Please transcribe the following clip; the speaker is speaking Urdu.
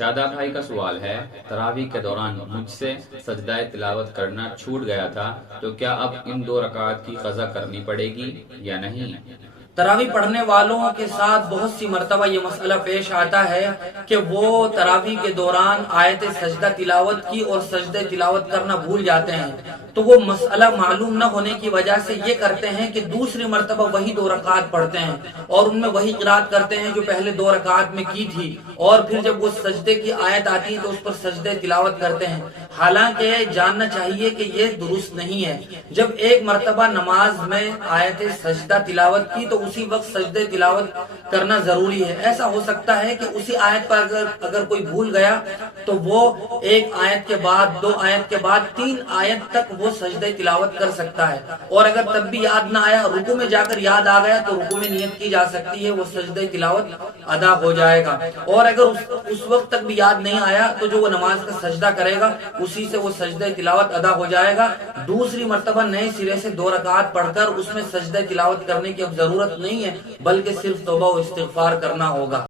شاداب بھائی کا سوال ہے، تراویح کے دوران مجھ سے سجدہ تلاوت کرنا چھوٹ گیا تھا تو کیا اب ان 2 رکعات کی قضا کرنی پڑے گی یا نہیں؟ تراویح پڑھنے والوں کے ساتھ بہت سی مرتبہ یہ مسئلہ پیش آتا ہے کہ وہ تراویح کے دوران آیت سجدہ تلاوت کی اور سجدہ تلاوت کرنا بھول جاتے ہیں، تو وہ مسئلہ معلوم نہ ہونے کی وجہ سے یہ کرتے ہیں کہ دوسری مرتبہ وہی 2 رکعات پڑھتے ہیں اور ان میں وہی قرات کرتے ہیں جو پہلے 2 رکعات میں کی تھی، اور پھر جب وہ سجدے کی آیت آتی ہے تو اس پر سجدے تلاوت کرتے ہیں۔ حالانکہ جاننا چاہیے کہ یہ درست نہیں ہے۔ جب ایک مرتبہ نماز میں آیت سجدہ تلاوت کی تو اسی وقت سجدے تلاوت کرنا ضروری ہے۔ ایسا ہو سکتا ہے کہ اسی آیت پر اگر کوئی بھول گیا تو وہ 1 آیت کے بعد 2 آیت کے بعد 3 آیت تک وہ سجدے تلاوت کر سکتا ہے، اور اگر تب بھی یاد نہ آیا، رکوع میں جا کر یاد آ گیا تو رکوع میں نیت کی جا سکتی ہے، وہ سجدے تلاوت ادا ہو جائے گا۔ اور اگر اس وقت تک بھی یاد نہیں آیا تو جو وہ نماز کا سجدہ کرے گا اسی سے وہ سجدہ تلاوت ادا ہو جائے گا۔ دوسری مرتبہ نئے سرے سے 2 رکعات پڑھ کر اس میں سجدہ تلاوت کرنے کی اب ضرورت نہیں ہے، بلکہ صرف توبہ و استغفار کرنا ہوگا۔